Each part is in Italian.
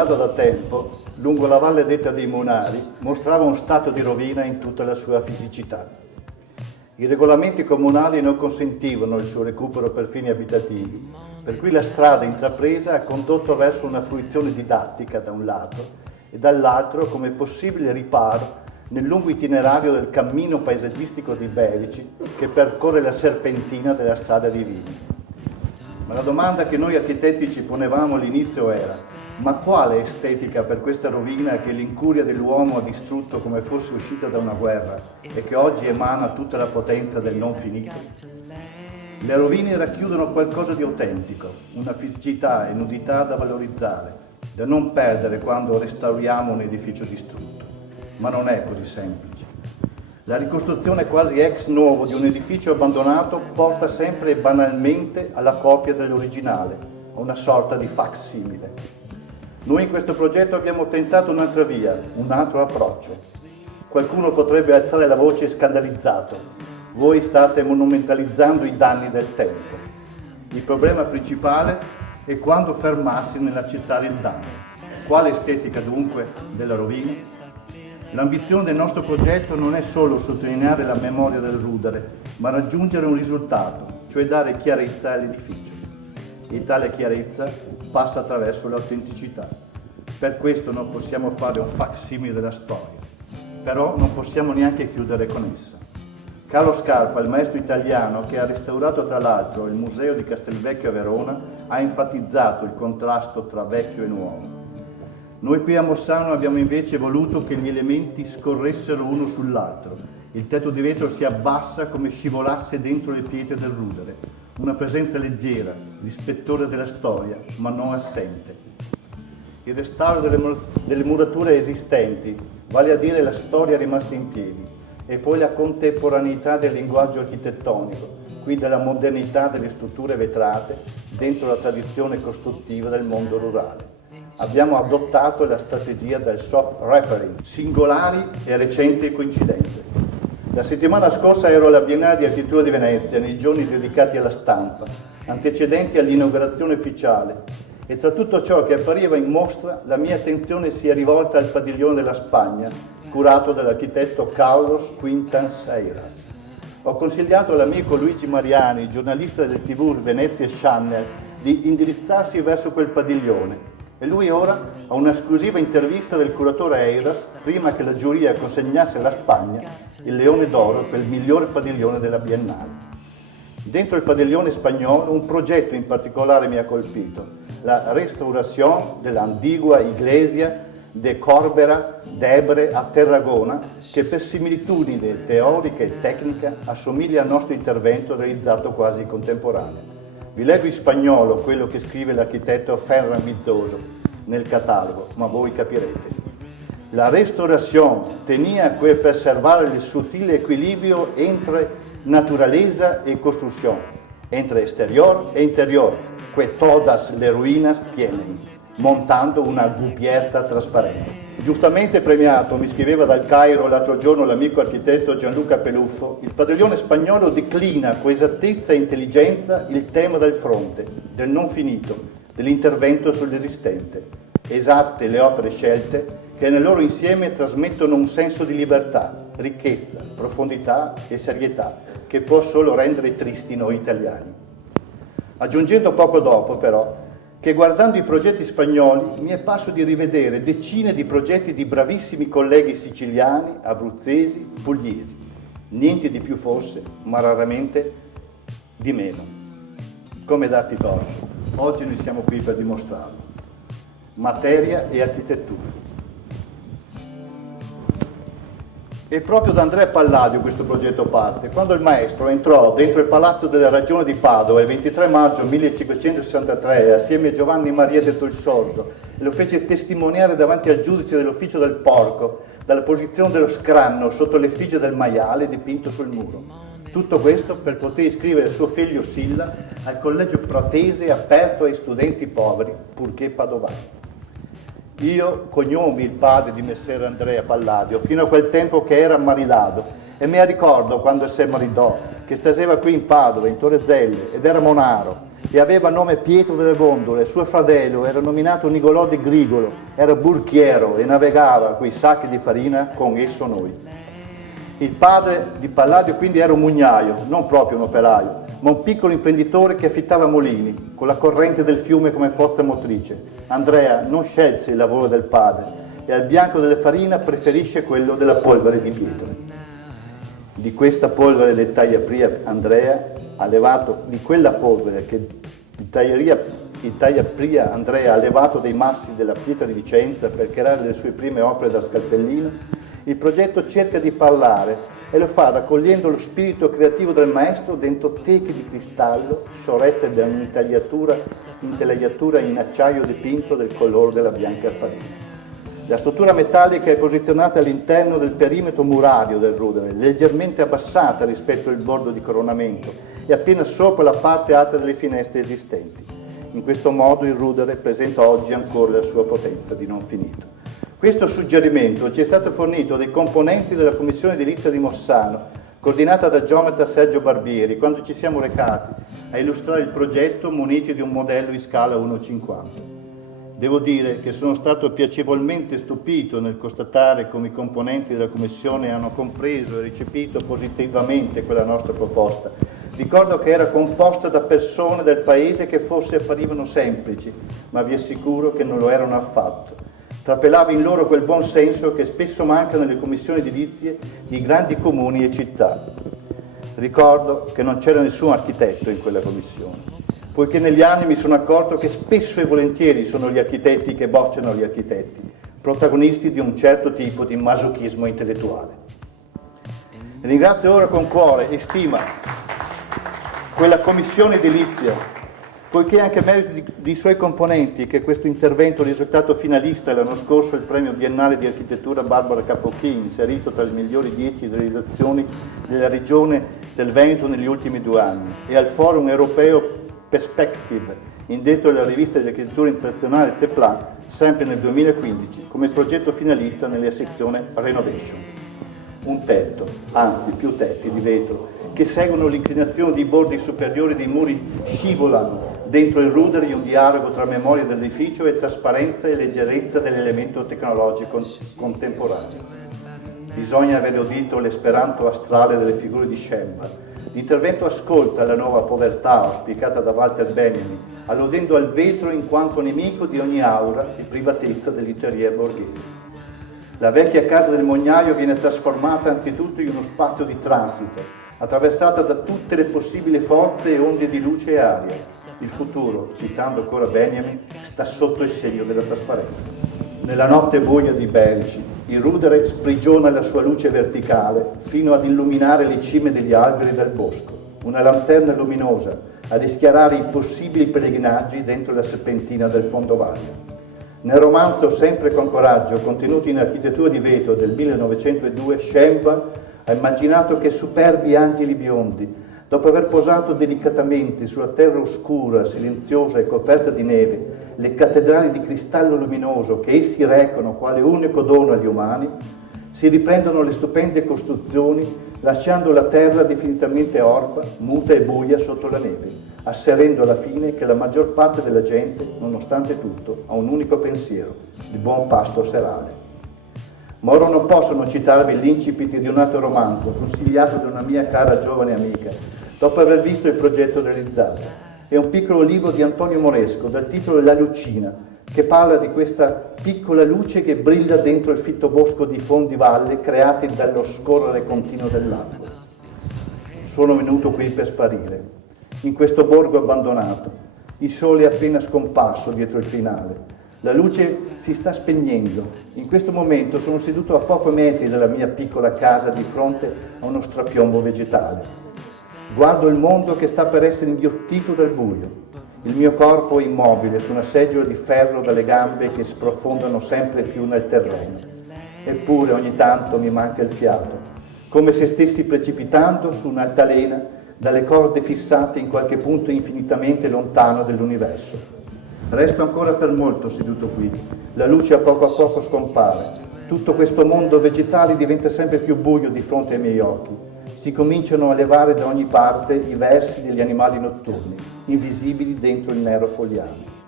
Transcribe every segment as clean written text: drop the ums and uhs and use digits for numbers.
abbandonato da tempo, lungo la valle detta dei Monari, mostrava un stato di rovina in tutta la sua fisicità. I regolamenti comunali non consentivano il suo recupero per fini abitativi, per cui la strada intrapresa ha condotto verso una fruizione didattica da un lato e dall'altro come possibile riparo nel lungo itinerario del cammino paesaggistico di Belici che percorre la serpentina della strada di Rimini. Ma la domanda che noi architetti ci ponevamo all'inizio era: ma quale estetica per questa rovina che l'incuria dell'uomo ha distrutto come fosse uscita da una guerra e che oggi emana tutta la potenza del non finito? Le rovine racchiudono qualcosa di autentico, una fisicità e nudità da valorizzare, da non perdere quando restauriamo un edificio distrutto. Ma non è così semplice. La ricostruzione quasi ex novo di un edificio abbandonato porta sempre e banalmente alla copia dell'originale, a una sorta di facsimile. Noi in questo progetto abbiamo tentato un'altra via, un altro approccio. Qualcuno potrebbe alzare la voce scandalizzato: voi state monumentalizzando i danni del tempo. Il problema principale è quando fermarsi nell'accettare il danno. Quale estetica dunque della rovina? L'ambizione del nostro progetto non è solo sottolineare la memoria del rudere, ma raggiungere un risultato, cioè dare chiarezza all'edificio. E tale chiarezza passa attraverso l'autenticità. Per questo non possiamo fare un facsimile della storia, però non possiamo neanche chiudere con essa. Carlo Scarpa, il maestro italiano che ha restaurato tra l'altro il museo di Castelvecchio a Verona, ha enfatizzato il contrasto tra vecchio e nuovo. Noi qui a Mossano abbiamo invece voluto che gli elementi scorressero uno sull'altro. Il tetto di vetro si abbassa come scivolasse dentro le pietre del rudere. Una presenza leggera, rispettore della storia, ma non assente. Il restauro delle murature esistenti, vale a dire la storia rimasta in piedi, e poi la contemporaneità del linguaggio architettonico, qui della modernità delle strutture vetrate, dentro la tradizione costruttiva del mondo rurale. Abbiamo adottato la strategia del soft repairing, singolari e recenti coincidenze. La settimana scorsa ero alla Biennale di Architettura di Venezia, nei giorni dedicati alla stampa, antecedenti all'inaugurazione ufficiale, e tra tutto ciò che appariva in mostra la mia attenzione si è rivolta al padiglione della Spagna, curato dall'architetto Carlos Quintas Eiras. Ho consigliato all'amico Luigi Mariani, giornalista del TV Venezia Channel, di indirizzarsi verso quel padiglione. E lui ora ha un'esclusiva intervista del curatore Eiras prima che la giuria consegnasse alla Spagna il Leone d'Oro per il migliore padiglione della Biennale. Dentro il padiglione spagnolo un progetto in particolare mi ha colpito: la restaurazione dell'antigua Iglesia de Corbera d'Ebre a Tarragona, che per similitudine teorica e tecnica assomiglia al nostro intervento realizzato quasi contemporaneo. Vi leggo in spagnolo quello che scrive l'architetto Ferran Bizzoso nel catalogo, ma voi capirete. La restauración tenía que preservar el sutil equilibrio entre naturaleza y construcción, entre exterior e interior, que todas le ruinas tienen, montando una cubierta trasparente. Giustamente premiato, mi scriveva dal Cairo l'altro giorno l'amico architetto Gianluca Peluffo, il padiglione spagnolo declina con esattezza e intelligenza il tema del fronte, del non finito, dell'intervento sull'esistente. Esatte le opere scelte che nel loro insieme trasmettono un senso di libertà, ricchezza, profondità e serietà che può solo rendere tristi noi italiani. Aggiungendo poco dopo però che guardando i progetti spagnoli mi è parso di rivedere decine di progetti di bravissimi colleghi siciliani, abruzzesi, pugliesi. Niente di più forse, ma raramente di meno. Come darti torto, oggi noi siamo qui per dimostrarlo. Materia e architettura. E proprio da Andrea Palladio questo progetto parte. Quando il maestro entrò dentro il palazzo della Ragione di Padova il 23 maggio 1563 assieme a Giovanni Maria de Tolsordo e lo fece testimoniare davanti al giudice dell'ufficio del porco dalla posizione dello scranno sotto l'effigie del maiale dipinto sul muro. Tutto questo per poter iscrivere suo figlio Silla al collegio pratese aperto ai studenti poveri, purché padovani. Io cognomi il padre di messer Andrea Palladio fino a quel tempo che era maridato e mi ricordo quando si maridò che staseva qui in Padova, in Torre Zelle ed era monaro e aveva nome Pietro delle Vondole. Suo fratello era nominato Nicolò de Grigolo, era burchiero e navigava coi sacchi di farina con esso noi. Il padre di Palladio quindi era un mugnaio, non proprio un operaio, ma un piccolo imprenditore che affittava mulini, con la corrente del fiume come forza motrice. Andrea non scelse il lavoro del padre e al bianco della farina preferisce quello della polvere di Pietro. Di questa polvere del tagliapria Andrea ha levato, di quella polvere che il tagliapria Andrea ha levato dei massi della pietra di Vicenza per creare le sue prime opere da scalpellino, il progetto cerca di parlare e lo fa raccogliendo lo spirito creativo del maestro dentro teche di cristallo sorrette da un'intagliatura in acciaio dipinto del colore della bianca farina. La struttura metallica è posizionata all'interno del perimetro murario del rudere, leggermente abbassata rispetto al bordo di coronamento e appena sopra la parte alta delle finestre esistenti. In questo modo il rudere presenta oggi ancora la sua potenza di non finito. Questo suggerimento ci è stato fornito dai componenti della Commissione Edilizia di Mossano, coordinata da geometra Sergio Barbieri, quando ci siamo recati a illustrare il progetto muniti di un modello in scala 1,50. Devo dire che sono stato piacevolmente stupito nel constatare come i componenti della Commissione hanno compreso e recepito positivamente quella nostra proposta. Ricordo che era composta da persone del paese che forse apparivano semplici, ma vi assicuro che non lo erano affatto. Trapelava in loro quel buon senso che spesso manca nelle commissioni edilizie di grandi comuni e città. Ricordo che non c'era nessun architetto in quella commissione, poiché negli anni mi sono accorto che spesso e volentieri sono gli architetti che bocciano gli architetti, protagonisti di un certo tipo di masochismo intellettuale. Ringrazio ora con cuore e stima quella commissione edilizia, poiché anche a merito di suoi componenti che questo intervento risultato finalista l'anno scorso il premio biennale di architettura Barbara Capocchin, inserito tra le migliori 10 realizzazioni della regione del Veneto negli ultimi 2 anni, e al forum europeo Perspective, indetto dalla rivista di architettura internazionale Teplan, sempre nel 2015, come progetto finalista nella sezione Renovation. Un tetto, anzi più tetti di vetro, che seguono l'inclinazione dei bordi superiori dei muri scivolano dentro il rudere di un dialogo tra memoria dell'edificio e trasparenza e leggerezza dell'elemento tecnologico contemporaneo. Bisogna aver udito l'esperanto astrale delle figure di Schember. L'intervento ascolta la nuova povertà auspicata da Walter Benjamin, alludendo al vetro in quanto nemico di ogni aura di privatezza dell'interieur borghese. La vecchia casa del Mognaio viene trasformata anzitutto in uno spazio di transito, attraversata da tutte le possibili forze e onde di luce e aria. Il futuro, citando ancora Benjamin, sta sotto il segno della trasparenza. Nella notte buia di Berici, il rudere sprigiona la sua luce verticale fino ad illuminare le cime degli alberi del bosco, una lanterna luminosa a rischiarare i possibili pellegrinaggi dentro la serpentina del fondovalle. Nel romanzo Sempre con coraggio, contenuto in Architettura di vetro del 1902, Schember ha immaginato che superbi angeli biondi, dopo aver posato delicatamente sulla terra oscura, silenziosa e coperta di neve, le cattedrali di cristallo luminoso che essi recano quale unico dono agli umani, si riprendono le stupende costruzioni, lasciando la terra definitivamente orfa, muta e buia sotto la neve, asserendo alla fine che la maggior parte della gente, nonostante tutto, ha un unico pensiero, il buon pasto serale. Ma ora non posso non citarvi l'incipit di un altro romanzo, consigliato da una mia cara giovane amica, dopo aver visto il progetto realizzato. È un piccolo libro di Antonio Moresco, dal titolo La Lucina, che parla di questa piccola luce che brilla dentro il fitto bosco di fondivalle creati dallo scorrere continuo dell'acqua. Sono venuto qui per sparire, in questo borgo abbandonato. Il sole è appena scomparso dietro il finale. La luce si sta spegnendo. In questo momento sono seduto a pochi metri dalla mia piccola casa di fronte a uno strapiombo vegetale. Guardo il mondo che sta per essere inghiottito dal buio. Il mio corpo è immobile su una seggiola di ferro dalle gambe che sprofondano sempre più nel terreno. Eppure ogni tanto mi manca il fiato, come se stessi precipitando su un'altalena dalle corde fissate in qualche punto infinitamente lontano dell'universo. Resto ancora per molto seduto qui. La luce a poco scompare. Tutto questo mondo vegetale diventa sempre più buio di fronte ai miei occhi. Si cominciano a levare da ogni parte i versi degli animali notturni. invisibili dentro il nero fogliame.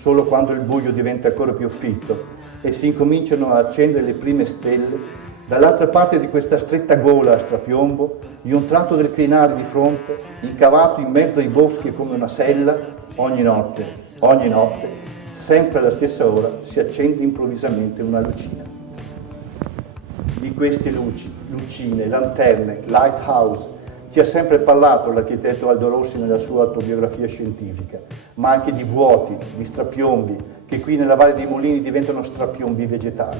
Solo quando il buio diventa ancora più fitto e si incominciano a accendere le prime stelle, dall'altra parte di questa stretta gola a strapiombo, di un tratto del crinale di fronte, incavato in mezzo ai boschi come una sella, ogni notte, sempre alla stessa ora, si accende improvvisamente una lucina. Di queste luci, lucine, lanterne, lighthouse, ci ha sempre parlato l'architetto Aldo Rossi nella sua autobiografia scientifica, ma anche di vuoti, di strapiombi, che qui nella Valle dei Mulini diventano strapiombi vegetali.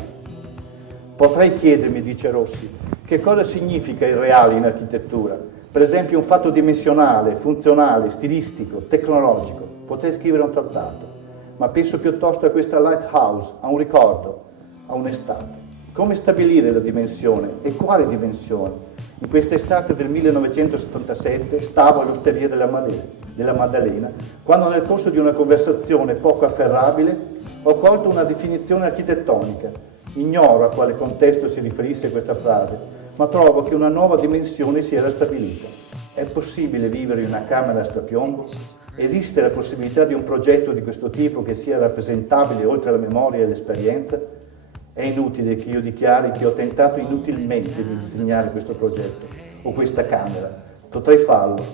Potrei chiedermi, dice Rossi, che cosa significa il reale in architettura? Per esempio un fatto dimensionale, funzionale, stilistico, tecnologico. Potrei scrivere un trattato, ma penso piuttosto a questa lighthouse, a un ricordo, a un'estate. Come stabilire la dimensione e quale dimensione? In questa estate del 1977 stavo all'Osteria della Maddalena, quando nel corso di una conversazione poco afferrabile ho colto una definizione architettonica. Ignoro a quale contesto si riferisse questa frase, ma trovo che una nuova dimensione si era stabilita. È possibile vivere in una camera a strapiombo? Esiste la possibilità di un progetto di questo tipo che sia rappresentabile oltre alla memoria e l'esperienza? È inutile che io dichiari che ho tentato inutilmente di disegnare questo progetto o questa camera. Potrei farlo,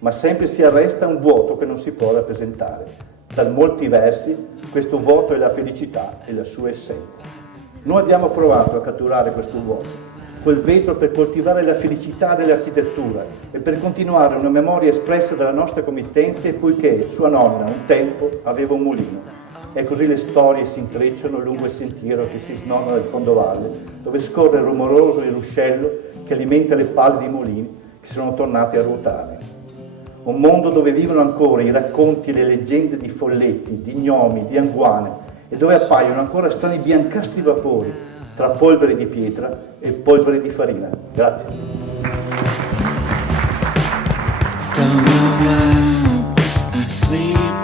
ma sempre si arresta un vuoto che non si può rappresentare. Per molti versi, questo vuoto è la felicità e la sua essenza. Noi abbiamo provato a catturare questo vuoto, quel vetro per coltivare la felicità dell'architettura e per continuare una memoria espressa dalla nostra committente, poiché sua nonna un tempo aveva un mulino. E così le storie si intrecciano lungo il sentiero che si snona nel fondovalle, dove scorre rumoroso il ruscello che alimenta le palle dei mulini che sono tornati a ruotare. Un mondo dove vivono ancora i racconti e le leggende di folletti, di gnomi, di anguane, e dove appaiono ancora strani biancastri vapori tra polvere di pietra e polvere di farina. Grazie. Don't know why I sleep